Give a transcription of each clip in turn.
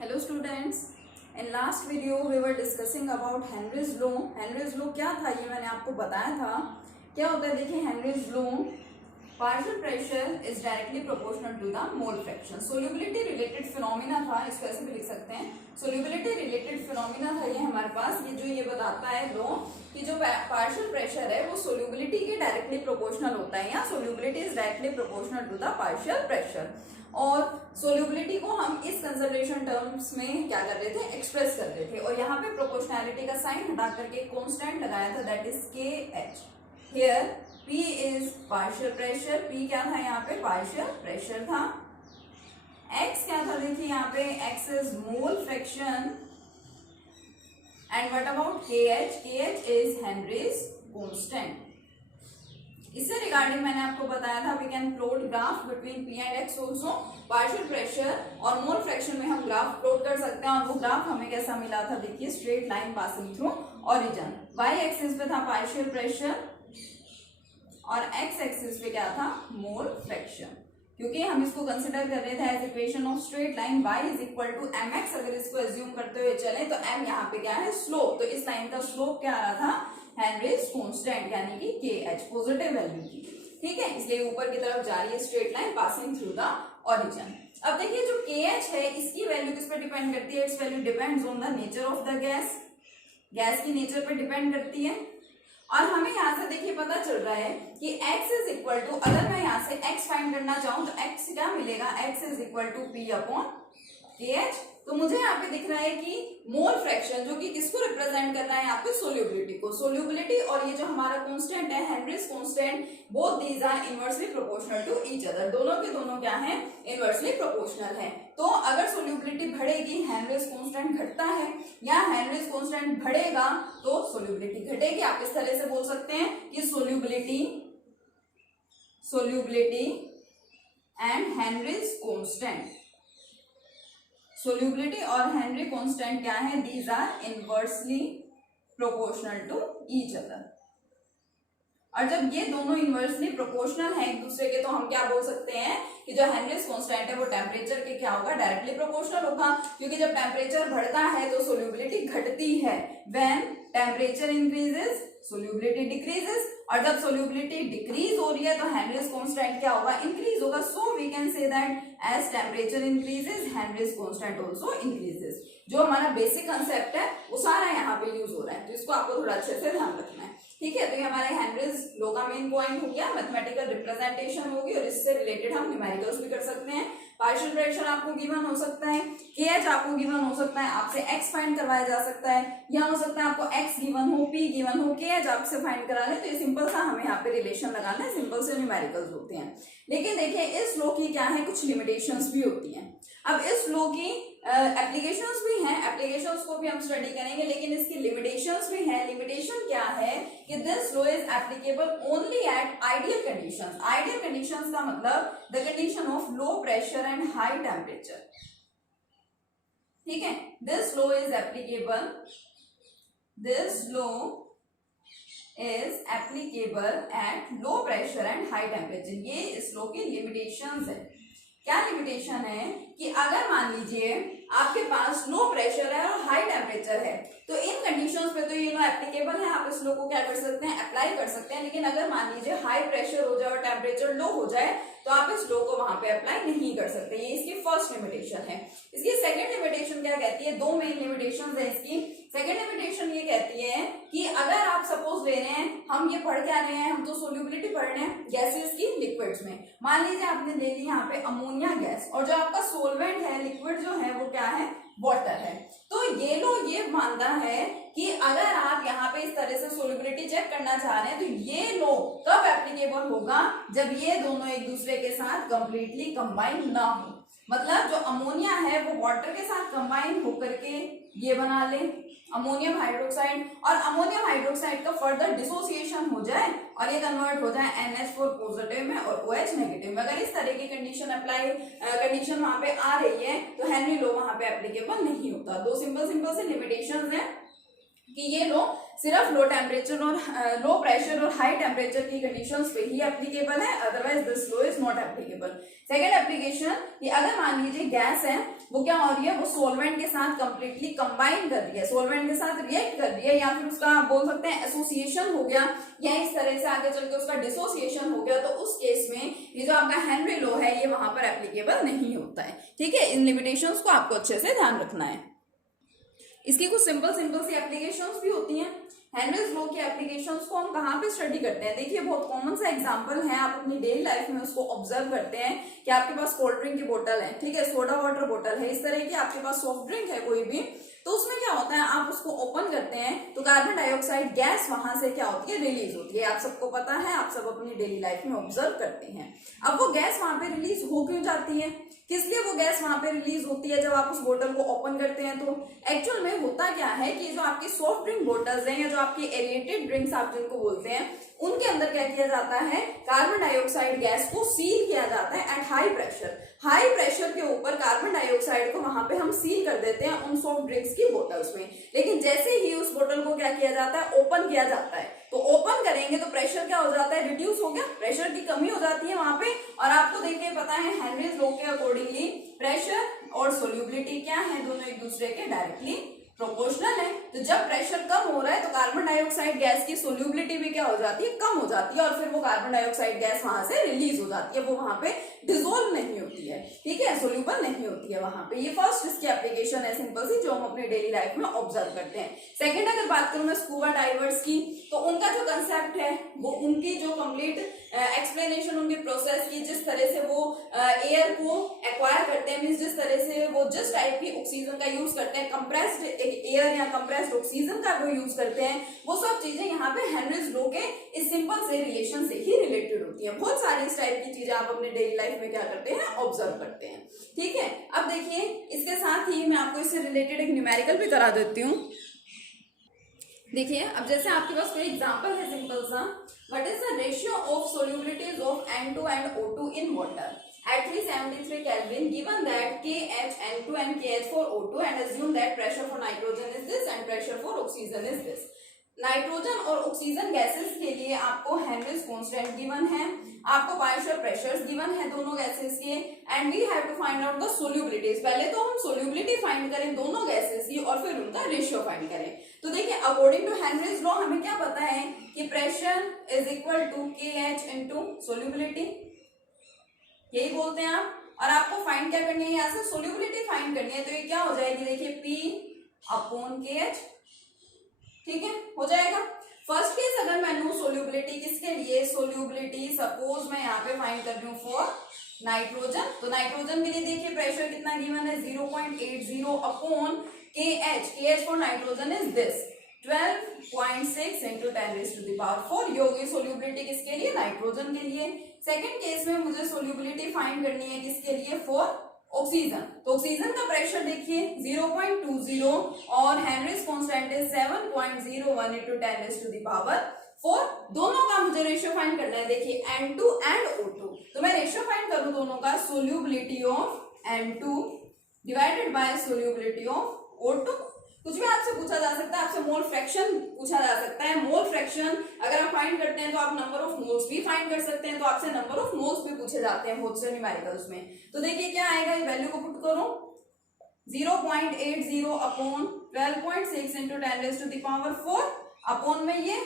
Hello students. In last video we were discussing about Henry's law. Henry's law क्या था ये मैंने आपको बताया था. क्या होता है देखिए Henry's law. Partial pressure is directly proportional to the mole fraction. Solubility related phenomena था, इसको ऐसे भी लिख सकते हैं. Solubility related phenomena था ये हमारे पास. ये जो ये बताता है law कि जो partial pressure है वो solubility के directly proportional होता है या solubility is directly proportional to the partial pressure. और सोल्यूबिलिटी को हम इस कंजर्वेशन टर्म्स में क्या कर रहे थे, एक्सप्रेस कर रहे थे. और यहाँ पे प्रोपोर्शनैलिटी का साइन हटा करके कांस्टेंट लगाया था, दैट इज के H. Here P is partial pressure. P क्या था यहाँ पे, पार्शियल प्रेशर था. एक्स क्या था देखिए यहाँ पे, X is mole fraction. And what about K H, K H is Henry's constant. इससे रिगार्डिंग मैंने आपको बताया था we can plot graph between P and X also. Partial pressure और मोल फ्रैक्शन में हम ग्राफ प्लॉट कर सकते हैं. और वो ग्राफ हमें कैसा मिला था देखिए, straight line passing through origin. Y axis पे था पार्शियल प्रेशर और एक्स एक्सिस पे क्या था, मोल फ्रैक्शन. क्योंकि हम इसको कंसिडर कर रहे थे as equation of straight line y is equal to M X. अगर इसको एज्यूम करते हुए चले तो m यहाँ पे क्या है, स्लोप. तो इस लाइन का स्लोप क्या आ रहा था, हेनरीज कांस्टेंट यानी कि के एच, पॉजिटिव वैल्यू की. ठीक है, इसलिए ऊपर की तरफ जा रही है straight line passing through the origin. अब देखिए जो के एच है इसकी वैल्यू किस पे डिपेंड करती है, it's value depends on the nature of the gas. Gas की नेचर पे डिपेंड करती है. और हमें यहाँ से देखिए पता चल रहा है कि x इज इक्वल टू, अगर मैं यहाँ से x फाइंड करना चाहूँ तो x क्या मिलेगा, x is equal to P upon K H. तो मुझे यहाँ पे दिख रहा है कि मोल फ्रैक्शन जो कि किसको रिप्रेजेंट कर रहा है यहाँ पे, सोल्यूबिलिटी को. सोल्यूबिलिटी और ये जो हमारा कांस्टेंट है Henry's constant, both these are inversely proportional to each other. दोनों के दोनों क्या है, इनवर्सली प्रोपोर्शनल है. तो अगर सोल्यूबिलिटी बढ़ेगी हेनरीज कांस्टेंट घटता है, या हेनरीज कांस्टेंट बढ़ेगा तो सोल्यूबिलिटी घटेगी. आप इस तरह से बोल सकते हैं कि solubility and Henry's constant. Solubility और हेनरी कांस्टेंट क्या है, these are inversely proportional to each other. और जब ये दोनों इनवर्सली प्रोपोर्शनल है एक दूसरे के, तो हम क्या बोल सकते हैं कि जो हेनरीज कांस्टेंट है वो टेम्परेचर के क्या होगा, डायरेक्टली प्रोपोर्शनल होगा. क्योंकि जब टेम्परेचर बढ़ता है तो सोल्यूबिलिटी घटती है. When temperature increases solubility decreases. और जब सोल्यूबिलिटी डिक्रीज हो रही है तो हेनरीज कांस्टेंट क्या होगा, इंक्रीज होगा. So we can say that as temperature increases Henry's constant also increases. जो हमारा बेसिक कंसेप्ट है वो सारा यहाँ पे यूज हो रहा है, तो इसको आपको थोड़ा अच्छे से ध्यान रखना है. ठीक है, तो ये हमारे हेनरीज लॉ का मेन पॉइंट हो गया. मैथमेटिकल रिप्रेजेंटेशन होगी और इससे रिलेटेड हम न्यूमेरिकल्स भी कर सकते हैं. पार्शियल फ्रैक्शन आपको गिवन हो सकता है, के एच आपको गिवन हो सकता है, आपसे एक्स फाइंड करवाया जा सकता है, या हो सकता है आपको एक्स गिवन हो, पी गिवन हो, के एच आपसे फाइंड करा ले. तो ये सिंपल सा हमें यहाँ पे रिलेशन लगाना है, सिंपल से न्यूमेरिकल्स होते हैं. लेकिन देखिए इस लॉ की क्या है, कुछ लिमिटेशंस भी होती हैं. अब इस लॉ की एप्लीकेशंस भी हैं, एप्लीकेशंस को भी हम स्टडी करेंगे, लेकिन इसकी लिमिटेशंस भी हैं. लिमिटेशन क्या है कि this law is applicable only at ideal conditions. Ideal conditions का मतलब the condition of low pressure and high temperature. ठीक है, this law is applicable, this law is applicable at low pressure and high temperature. ये इस law की limitations है. क्या limitation है कि अगर मान लीजिए आपके पास लो प्रेशर है और हाई टेम्परेचर है, तो इन कंडीशंस पे तो ये लो एप्लीकेबल है, आप इस लो को क्या कर सकते हैं, अप्लाई कर सकते हैं. लेकिन अगर मान लीजिए हाई प्रेशर हो जाए और टेम्परेचर लो हो जाए तो आप इस लो को वहां पे अप्लाई नहीं कर सकते. ये इसकी फर्स्ट लिमिटेशन है. इसकी सेकंड लिमिटेशन क्या कहती है, दो मेन लिमिटेशन है इसकी. सेकंड लिमिटेशन ये कहती है कि अगर आप सपोज ले रहे हैं, हम ये पढ़ क्या रहे हैं, हम तो सोल्यूबिलिटी पढ़ रहे हैं गैसेस की लिक्विड्स में. मान लीजिए आपने ले ली यहाँ पे अमोनिया गैस, और जो आपका सोलवेंट है, लिक्विड जो है वो क्या है, वाटर है. तो ये लो ये मानता है कि अगर आप यहाँ पे इस तरह से सोल्यूबिलिटी चेक करना चाह रहे हैं तो ये लो कब एप्लीकेबल होगा, जब ये दोनों एक दूसरे के साथ कंप्लीटली कंबाइन ना हो. मतलब जो अमोनिया है वो वाटर के साथ कंबाइन होकर के ये बना ले अमोनियम हाइड्रोक्साइड, और अमोनियम हाइड्रोक्साइड का फर्दर डिसोसिएशन हो जाए और ये कन्वर्ट हो जाए NH4 पॉजिटिव में और OH नेगेटिव में. अगर इस तरह की कंडीशन कंडीशन वहां पे आ रही है तो हेनरी लॉ वहां पे एप्लीकेबल नहीं होता. दो सिंपल से लिमिटेशंस हैं. कि ये लो सिर्फ लो टेम्परेचर और लो प्रेशर और हाई टेम्परेचर की कंडीशंस पे ही एप्लीकेबल है, otherwise this law is not applicable. Second application, कि अगर मान लीजिए गैस है वो क्या हो रही है, वो सोलवेंट के साथ कंप्लीटली कंबाइन कर रही है, सोलवेंट के साथ रिएक्ट कर रही है, या फिर उसका आप बोल सकते हैं एसोसिएशन हो गया, या इस तरह से आगे चल के उसका डिसोसिएशन हो गया, तो उस केस में ये जो आपका हेनरी लॉ है ये वहां पर एप्लीकेबल नहीं होता है। ठीक है, इन लिमिटेशंस को आपको अच्छे से ध्यान रखना है। इसकी कुछ सिंपल सी एप्लीकेशंस भी होती हैं। हेनरीज लॉ की एप्लीकेशंस को हम कहाँ पे स्टडी करते हैं, देखिए बहुत कॉमन सा एग्जांपल है, आप अपनी डेली लाइफ में उसको ऑब्जर्व करते हैं कि आपके पास कोल्ड ड्रिंक की बोतल है, ठीक है, सोडा वाटर बोतल है, इस तरह की आपके पास सॉफ्ट ड्रिंक है कोई भी, तो उसमें क्या होता है, आप उसको ओपन करते हैं तो कार्बन डाइऑक्साइड गैस वहां से क्या होती है, रिलीज होती है। आप सबको पता है, आप सब अपनी डेली लाइफ में ऑब्जर्व करते हैं। अब वो गैस वहां पे रिलीज हो क्यों जाती है, किस लिए वो गैस वहां पे रिलीज होती है जब आप उस बोतल को ओपन करते हैं, तो एक्चुअल में होता क्या है कि जो आपकी सॉफ्ट ड्रिंक बोतल्स हैं या जो आपकी एरेटेड ड्रिंक्स आप जिनको बोलते हैं, उनके अंदर क्या किया जाता है, कार्बन डाइऑक्साइड गैस को सील किया जाता है at high pressure. High pressure के ऊपर कार्बन डाइऑक्साइड को वहां पे हम सील कर देते हैं उन सॉफ्ट ड्रिंक्स की बोतल्स में। लेकिन जैसे ही उस बोतल को क्या किया जाता है, ओपन किया जाता है, तो ओपन करेंगे तो प्रेशर क्या हो जाता है, रिड्यूस हो गया, प्रेशर की कमी हो जाती है वहां पे। और आपको देखिए पता है हेनरीज लॉ के अकॉर्डिंगली प्रेशर और सोल्यूबिलिटी क्या है, दोनों एक दूसरे के डायरेक्टली प्रोपोर्शनल है। तो जब प्रेशर कम हो रहा है तो कार्बन डाइऑक्साइड गैस की सोल्यूबिलिटी भी क्या हो जाती है, कम हो जाती है, और फिर वो कार्बन डाइऑक्साइड गैस वहां से रिलीज हो जाती है, वो वहां पे डिसोल्व नहीं होती है, ठीक है, सोल्यूबल नहीं होती है वहां पे। ये फर्स्ट इसकी एप्लीकेशन है सिंपल सी, जो हम अपनी डेली लाइफ में ऑब्जर्व करते हैं। सेकेंड अगर बात करूं मैं स्कूबा डाइवर्स की, तो उनका जो कंसेप्ट है वो उनकी जो कंप्लीट एक्सप्लेनेशन उनकी प्रोसेस की, जिस तरह से वो एयर को एक्वायर करते हैं, मींस जिस तरह से वो जिस टाइप की ऑक्सीजन का यूज करते हैं, कंप्रेस्ड एयर या कंप्रेस्ड ऑक्सीजन का वो यूज करते हैं, वो सब चीजें यहाँ पे हेनरीज लॉ के इस सिंपल से रिलेशन से ही रिलेटेड होती है। बहुत सारी इस टाइप की चीजें आप अपने डेली लाइफ में क्या करते हैं, ऑब्जर्व करते हैं। ठीक है, अब देखिए इसके साथ ही मैं आपको इससे रिलेटेड एक न्यूमेरिकल भी करा देती हूँ। देखिए अब जैसे आपके पास कोई एग्जांपल है सिंपल सा, what is the ratio of solubilities of N2 and O2 in water at 373 Kelvin, given that KH N2 and KH for O2, and assume that pressure for nitrogen is this and pressure for oxygen is this। Nitrogen और oxygen gases के लिए आपको Henrys constant given है, आपको partial pressures given है दोनों gases के, and we have to find out the solubilities. पहले तो हम सोल्यूबिलिटी फाइंड करें दोनों गैसेस की और फिर उनका रेशियो फाइंड करें। तो देखिए अकॉर्डिंग टू हेनरीज लॉ हमें क्या पता है कि pressure is equal to KH into solubility, यही बोलते हैं आप। और आपको फाइंड क्या करनी है, यहाँ से सोल्यूबिलिटी फाइंड करनी है, तो ये क्या हो जाएगी, देखिए P/KH, ठीक है, हो जाएगा। फर्स्ट केस अगर मैं लूं सोल्यूबिलिटी, किसके लिए, सोल्यूबिलिटी सपोज मैं यहाँ पे फाइंड कर रही हूँ फॉर नाइट्रोजन, तो नाइट्रोजन के लिए देखिए प्रेशर कितना गिवन है, 0.80 upon KH for nitrogen is this 12.6 into 10⁴ ये होगी सोल्यूबिलिटी किसके लिए, नाइट्रोजन के लिए। सेकेंड केस में मुझे सोल्यूबिलिटी फाइंड करनी है किसके लिए, फॉर ऑक्सीजन, तो ऑक्सीजन का प्रेशर देखिए 0.20 और हेनरीज कांस्टेंट है 7.01 इंटू 10⁴। दोनों का मुझे रेशियो फाइंड करना है, देखिए N2 एंड O2, तो मैं रेशियो फाइंड करूं दोनों का, solubility of N2 divided by solubility of O2। कुछ भी आपसे पूछा जा सकता है, आपसे मोल फ्रैक्शन पूछा जा सकता है। मोल फ्रैक्शन अगर आप फाइंड करते हैं तो आप नंबर ऑफ मोल्स भी फाइंड कर सकते हैं, तो आपसे नंबर ऑफ मोल्स भी पूछे जाते हैं बहुत से न्यूमेरिकल्स में। तो देखिए क्या आएगा, ये वैल्यू को पुट करो, 0.80 अपॉन 12.6 इंटू 10⁴ अपॉन में ये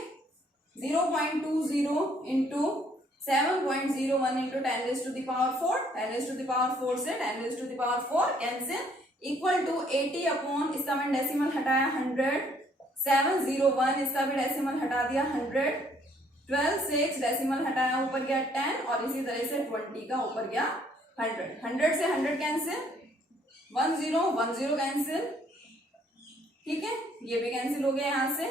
0.20 इंटू 7.01 इंटू 10⁴ से 10⁴ कैंसिल, इक्वल टू 80 अपॉन, इसका मैंने डेसिमल हटाया 100, 701 इसका भी डेसिमल हटा दिया 100, 12 6 डेसिमल हटाया ऊपर गया 10, और इसी तरह से 20 का ऊपर गया 100, 100 से 100 कैंसिल, 10 कैंसिल, ठीक है, ये भी कैंसिल हो गया यहाँ से,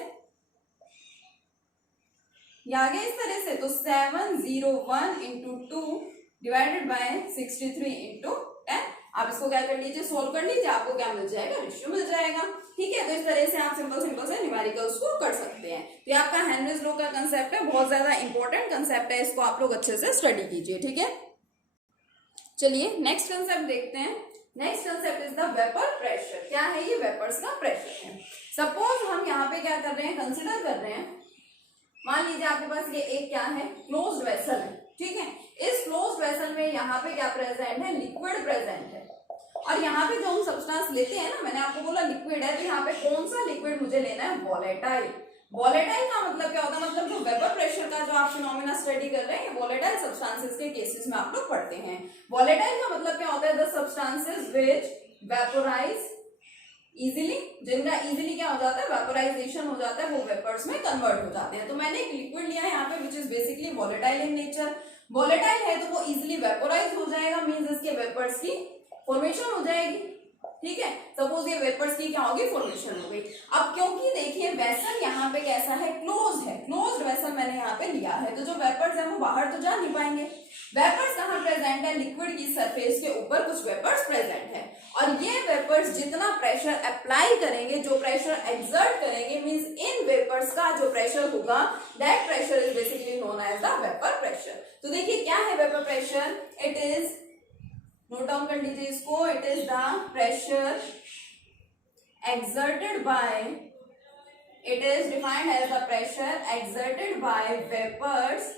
ये आ गया इस तरह से। तो 701 इंटू 2 डिवाइडेड बाय 63 इंटू 10। आप इसको क्या कर लीजिए, सोल्व कर लीजिए, आपको क्या मिल जाएगा, रेशियो मिल जाएगा। ठीक है, तो इस तरह से आप सिंपल से न्यूमेरिकल्स को कर सकते हैं। तो ये आपका हेनरीज लॉ का कंसेप्ट है, बहुत ज्यादा इंपॉर्टेंट कंसेप्ट है, इसको आप लोग अच्छे से स्टडी कीजिए। ठीक है, चलिए नेक्स्ट कंसेप्ट देखते हैं। Next concept is the vapour pressure. क्या है ये? वेपर्स का प्रेशर है। सपोज हम यहाँ पे क्या कर रहे हैं, कंसिडर कर रहे हैं, मान लीजिए आपके पास ये एक क्या है, क्लोज्ड वेसल है, ठीक है। इस क्लोज्ड वेसल में यहाँ पे क्या प्रेजेंट है, लिक्विड प्रेजेंट है। और यहाँ पे जो हम सब्सटेंस लेते हैं ना, मैंने आपको बोला लिक्विड है, तो यहाँ पे कौन सा लिक्विड मुझे लेना है, वोलेटाइल। वोलेटाइल का मतलब क्या होता है, मतलब जो वेपर प्रेशर का जो आप फिनोमेना स्टडी कर रहे हैं, वोलेटाइल सब्सटेंसेस के केसेस में आप लोग पढ़ते हैं। वोलेटाइल का मतलब क्या होता है, the substances which vaporise easily, जिनका इजीली क्या हो जाता है, वेपोराइजेशन हो जाता है, वो वेपर्स में कन्वर्ट हो जाते हैं। तो मैंने एक लिक्विड लिया है यहाँ पे which is basically volatile in nature. Volatile है तो वो इजीली वेपोराइज हो जाएगा, मींस इसके वेपर्स की फॉर्मेशन हो जाएगी, ठीक है। सपोज ये वेपर्स की क्या होगी, फॉर्मेशन हो गई। अब क्योंकि देखिए वेसल यहाँ पे कैसा है, क्लोज है, क्लोज्ड वेसल मैंने यहाँ पे लिया है, तो जो वेपर्स है वो बाहर तो जा नहीं पाएंगे। वेपर्स कहाँ प्रेजेंट है, लिक्विड की सरफेस के ऊपर कुछ वेपर्स प्रेजेंट है, और ये वेपर्स जितना प्रेशर अप्लाई करेंगे, जो प्रेशर एक्सर्ट करेंगे, मींस इन वेपर्स का जो प्रेशर होगा, that pressure is basically known as the vapour pressure. तो देखिए क्या है vapour pressure, it is, note down कर लीजिए इसको, it is the pressure exerted by, it is defined as the pressure exerted by vapors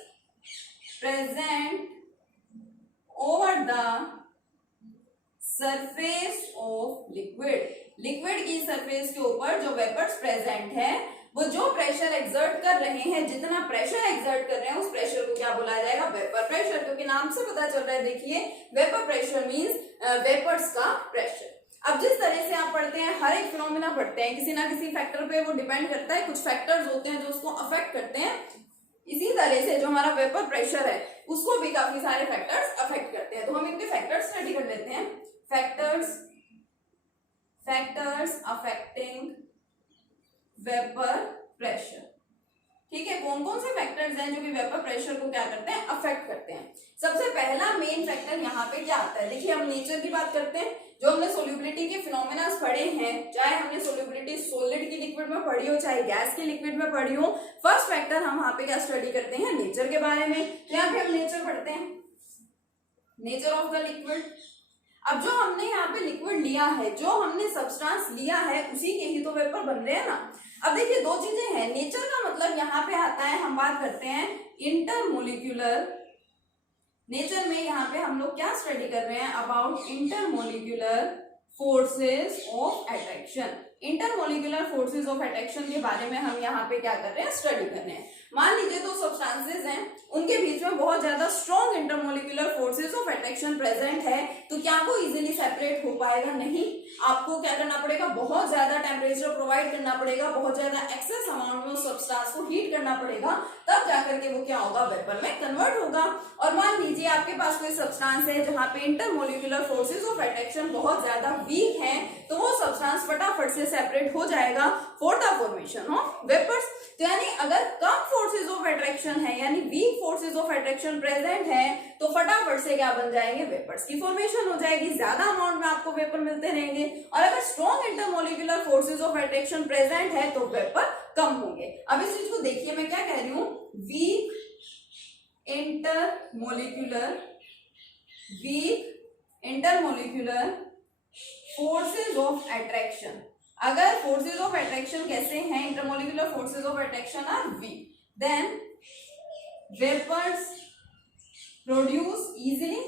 present over the surface of liquid। Liquid की surface के ऊपर जो वेपर्स प्रेजेंट है, वो जो प्रेशर एक्सर्ट कर रहे हैं, जितना प्रेशर एक्सर्ट कर रहे हैं, उस प्रेशर को क्या बोला जाएगा, वेपर प्रेशर। क्योंकि नाम से पता चल रहा है, देखिए वेपर प्रेशर मींस वेपर्स का प्रेशर। अब जिस तरह से आप पढ़ते हैं, हर एक फिनोमेना पढ़ते हैं, किसी ना किसी फैक्टर पे वो डिपेंड करता है, कुछ फैक्टर्स होते हैं जो उसको अफेक्ट करते हैं। इसी तरह से जो हमारा वेपर प्रेशर है, उसको भी काफी सारे फैक्टर्स अफेक्ट करते हैं। तो हम इनके फैक्टर्स स्टडी कर लेते हैं। फैक्टर्स अफेक्टिंग वेपर प्रेशर, ठीक है। कौन कौन से फैक्टर्स हैं जो कि वेपर प्रेशर को क्या करते हैं, अफेक्ट करते हैं। सबसे पहला मेन फैक्टर यहाँ पे क्या आता है, देखिए हम नेचर की बात करते हैं, जो हमने सोल्यूबिलिटी के फिनोमेना पढ़े हैं, चाहे हमने सोल्यूबिलिटी सॉलिड की लिक्विड में पढ़ी हो, चाहे गैस की लिक्विड में पढ़ी हो, फर्स्ट फैक्टर हम वहां पे क्या स्टडी करते हैं, नेचर के बारे में। तो यहाँ पे हम नेचर पढ़ते हैं, नेचर ऑफ द लिक्विड। अब जो हमने यहाँ पे लिक्विड लिया है, जो हमने सब्सटेंस लिया है, उसी के ही तो वेपर बन रहे हैं ना। अब देखिए दो चीजें हैं, नेचर का मतलब यहाँ पे आता है, हम बात करते हैं इंटरमोलिक्यूलर। नेचर में यहाँ पे हम लोग क्या स्टडी कर रहे हैं, about intermolecular forces of attraction. Intermolecular forces of attraction के बारे में हम यहाँ पे क्या कर रहे हैं, स्टडी कर रहे हैं। मान लीजिए दो सब्सटेंसेस हैं, उनके बीच में बहुत ज्यादा strong intermolecular forces of attraction present है, तो क्या वो इजीली सेपरेट हो पाएगा, नहीं। आपको क्या करना पड़ेगा, बहुत ज्यादा टेम्परेचर प्रोवाइड करना पड़ेगा, बहुत ज्यादा एक्सेस अमाउंट में उस सब्सटेंस को हीट करना पड़ेगा, तब जाकर के वो क्या होगा, वेपर में कन्वर्ट होगा। और मान लीजिए आपके पास कोई सब्सटेंस है जहां पे इंटरमोलिक्यूलर फोर्सेस ऑफ अट्रैक्शन बहुत ज्यादा वीक है, तो वो सब्सटेंस फटाफट से सेपरेट हो जाएगा for the formation of vapours. तो यानी अगर कम फोर्सेस ऑफ अट्रैक्शन है, यानी weak forces of attraction present है, तो फटाफट से क्या बन जाएंगे, वेपर्स की फॉर्मेशन हो जाएगी, ज्यादा अमाउंट में आपको वेपर मिलते रहेंगे। और अगर strong intermolecular forces of attraction present है, तो वेपर कम होंगे। अब इस चीज को देखिए, मैं क्या कह रही हूं, weak intermolecular forces of attraction. अगर फोर्सेस ऑफ अट्रैक्शन कैसे हैं, intermolecular forces of attraction are weak, then vapours produce easily.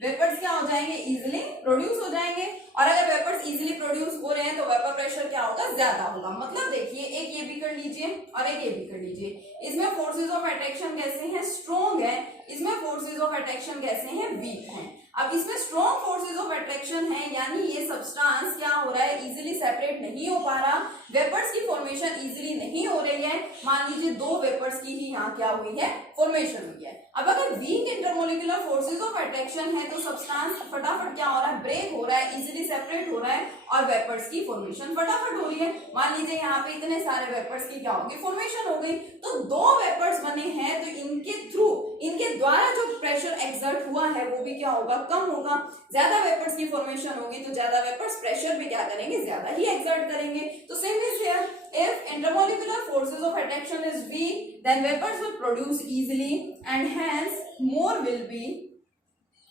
Vapours क्या हो जाएंगे, इजीली प्रोड्यूस हो जाएंगे। और अगर वेपर्स इजीली प्रोड्यूस हो रहे हैं, तो वेपर प्रेशर क्या होगा, ज्यादा होगा। मतलब देखिए, एक ये भी कर लीजिए और एक ये भी कर लीजिए। इसमें फोर्सेस ऑफ अट्रैक्शन कैसे हैं, स्ट्रॉन्ग है, इसमें फोर्सेस ऑफ अट्रैक्शन कैसे हैं, वीक हैं। अब इसमें स्ट्रॉन्ग फोर्सेस ऑफ अट्रैक्शन है, यानी ये सब्सटेंस क्या हो रहा है, इजीली सेपरेट नहीं हो पा रहा, वेपर्स की फॉर्मेशन इजीली नहीं हो रही है। मान लीजिए दो वेपर्स की ही यहाँ क्या हुई है, फॉर्मेशन हुई है। अब अगर weak intermolecular forces of attraction है, तो सब्सटेंस फटाफट क्या हो रहा है, ब्रेक हो रहा है, इजीली सेपरेट हो रहा है, और वेपर्स की फॉर्मेशन फटाफट हो रही है। मान लीजिए यहाँ पे इतने सारे वेपर्स की क्या होगी, फॉर्मेशन हो गई। तो दो वेपर्स बने हैं, तो इनके थ्रू, इनके द्वारा जो प्रेशर एक्सर्ट हुआ है, वो भी क्या होगा, कम होगा। ज्यादा वेपर्स की फॉर्मेशन होगी, तो ज्यादा वेपर्स प्रेशर भी क्या करेंगे, ज्यादा ही एक्सर्ट करेंगे। तो same is here, if intermolecular forces of attraction is weak, then vapors will produce easily and hence more will be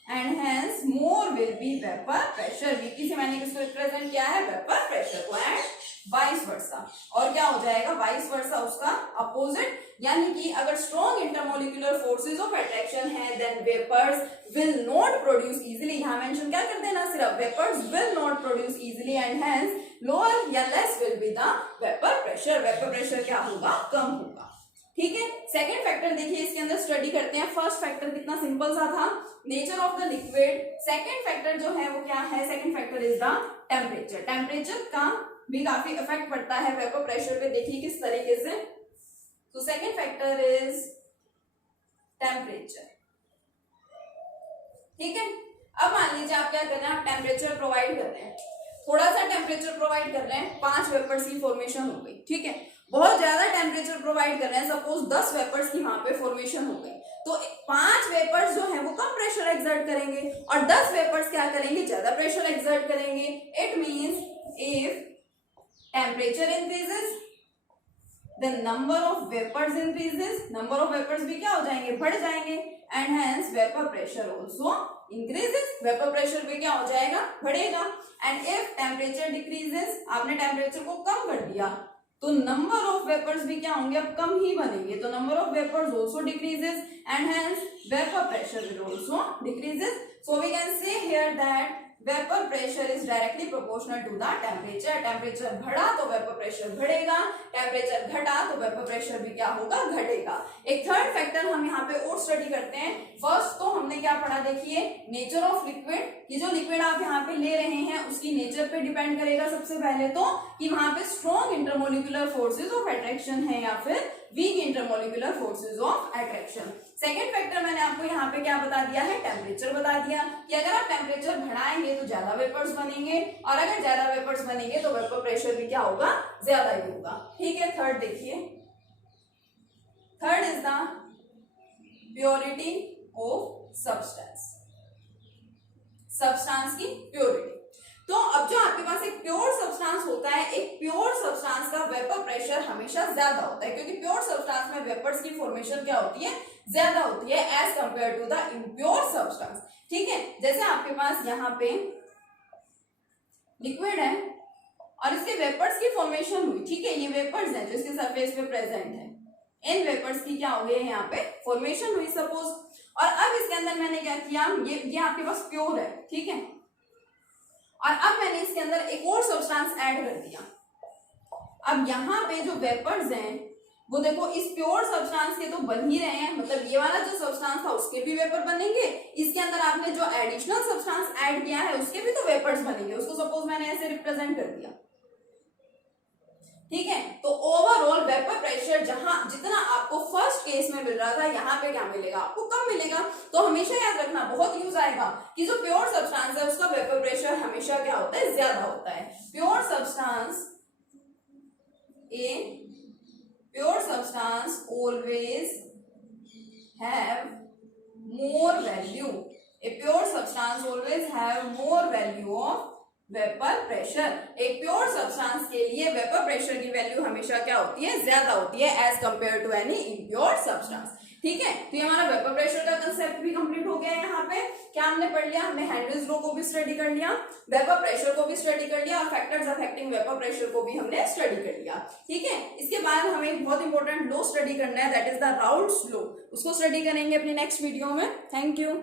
and hence more will be vapour pressure. VP से मैंने किसको represent किया है, वेपर प्रेशर को, and vice versa. और क्या हो जाएगा, वाइस वर्सा उसका अपोजिट, यानी कि अगर strong intermolecular forces of attraction है then vapours will not produce easily. यहां मेंशन क्या कर देना, सिर्फ vapours will not produce easily and hence lower या less will be the vapour pressure. Vapour pressure क्या होगा, कम होगा। ठीक है, सेकंड फैक्टर देखिए इसके अंदर स्टडी करते हैं। फर्स्ट फैक्टर कितना सिंपल सा था, nature of the liquid. Second factor जो है वो क्या है, second factor is the temperature. Temperature का भी काफी इफेक्ट पड़ता है वेपर प्रेशर पे, देखिए किस तरीके से। तो सेकंड फैक्टर इज टेम्परेचर। ठीक है, अब मान लीजिए आप क्या कर रहे हैं, आप टेम्परेचर प्रोवाइड कर रहे हैं, थोड़ा सा टेम्परेचर प्रोवाइड कर रहे हैं, 5 वेपर्स की फॉर्मेशन हो गई। ठीक है, बहुत ज्यादा टेम्परेचर प्रोवाइड कर रहे हैं, सपोज 10 वेपर्स की वहां पे फॉर्मेशन हो गई, तो 5 वेपर्स जो है वो कम प्रेशर एक्सर्ट करेंगे और 10 वेपर्स क्या करेंगे, ज्यादा प्रेशर एक्सर्ट करेंगे। It means if temperature increases then number of vapors increases, number of vapors भी क्या हो जाएंगे, बढ़ जाएंगे, and hence vapor pressure also increases, vapor pressure भी क्या हो जाएगा, बढ़ेगा। and if temperature decreases, आपने टेम्परेचर को कम कर दिया तो number of vapors भी क्या होंगे, अब कम ही बनेंगे, तो number of vapors also decreases and hence vapor pressure will also decreases. So we can say here that vapour pressure is directly proportional to the temperature. Temperature बढ़ा तो वेपर प्रेशर बढ़ेगा, temperature घटा तो वेपर प्रेशर भी क्या होगा, घटेगा। एक थर्ड फैक्टर हम यहाँ पे और स्टडी करते हैं। फर्स्ट तो हमने क्या पढ़ा, देखिए नेचर ऑफ लिक्विड, कि जो लिक्विड आप यहाँ पे ले रहे हैं उसकी नेचर पे डिपेंड करेगा सबसे पहले तो, कि वहां पे strong intermolecular forces of attraction है या फिर weak intermolecular forces of attraction. Second factor मैंने आपको यहाँ पे क्या बता दिया है, टेम्परेचर बता दिया, कि अगर आप टेम्परेचर बढ़ाएंगे तो ज्यादा वेपर्स बनेंगे और अगर ज्यादा वेपर्स बनेंगे तो वेपर प्रेशर भी क्या होगा, ज्यादा ही होगा। ठीक है, थर्ड देखिए, third is the purity of substance. Substance की प्योरिटी, तो अब जो आपके पास एक प्योर सब्सटेंस होता है, एक प्योर सब्सटेंस का वेपर प्रेशर हमेशा ज्यादा होता है, क्योंकि प्योर सब्सटेंस में वेपर्स की फॉर्मेशन क्या होती है, ज्यादा होती है as compare to the impure substance. ठीक है, जैसे आपके पास यहाँ पे लिक्विड है और इसके वेपर्स की फॉर्मेशन हुई। ठीक है, ये वेपर्स हैं जो इसके सरफेस पे प्रेजेंट है, इन वेपर्स की क्या हो गई है, यहाँ पे फॉर्मेशन हुई सपोज। और अब इसके अंदर मैंने क्या किया, ये आपके पास प्योर है, ठीक है, और अब मैंने इसके अंदर एक और सब्सटेंस ऐड कर दिया। अब यहाँ पे जो वेपर्स हैं वो देखो इस प्योर सब्सटेंस के तो बन ही रहे हैं, मतलब ये वाला जो सब्सटेंस था उसके भी वेपर बनेंगे, इसके अंदर आपने जो एडिशनल सब्सटेंस ऐड किया है उसके भी तो वेपर्स बनेंगे। उसको सपोज मैंने ऐसे रिप्रेजेंट कर दिया। ठीक है, तो ओवरऑल वेपर प्रेशर जहां जितना आपको फर्स्ट केस में मिल रहा था, यहाँ पे क्या मिलेगा, आपको कम मिलेगा। तो हमेशा याद रखना, बहुत यूज आएगा, कि जो प्योर सब्सटेंस है उसका वेपर प्रेशर हमेशा क्या होता है, ज्यादा होता है। Pure substance pure substance always have more value. A pure substance always have more value of vapour pressure. एक प्योर सब्सटेंस के लिए वेपर प्रेशर की वैल्यू हमेशा क्या होती है, ज्यादा होती है as compare to any impure substance. ठीक है, तो ये हमारा वेपर प्रेशर का कंसेप्ट भी कंप्लीट हो गया है। यहाँ पे क्या हमने पढ़ लिया, हमने हेनरीज लॉ को भी स्टडी कर लिया, वेपर प्रेशर को भी स्टडी कर लिया और फैक्टर्स अफेक्टिंग वेपर प्रेशर को भी हमने स्टडी कर लिया। ठीक है, इसके बाद हमें एक बहुत इंपॉर्टेंट लॉ स्टडी करना है, that is the Raoult's law. उसको स्टडी करेंगे अपने नेक्स्ट वीडियो में। Thank you.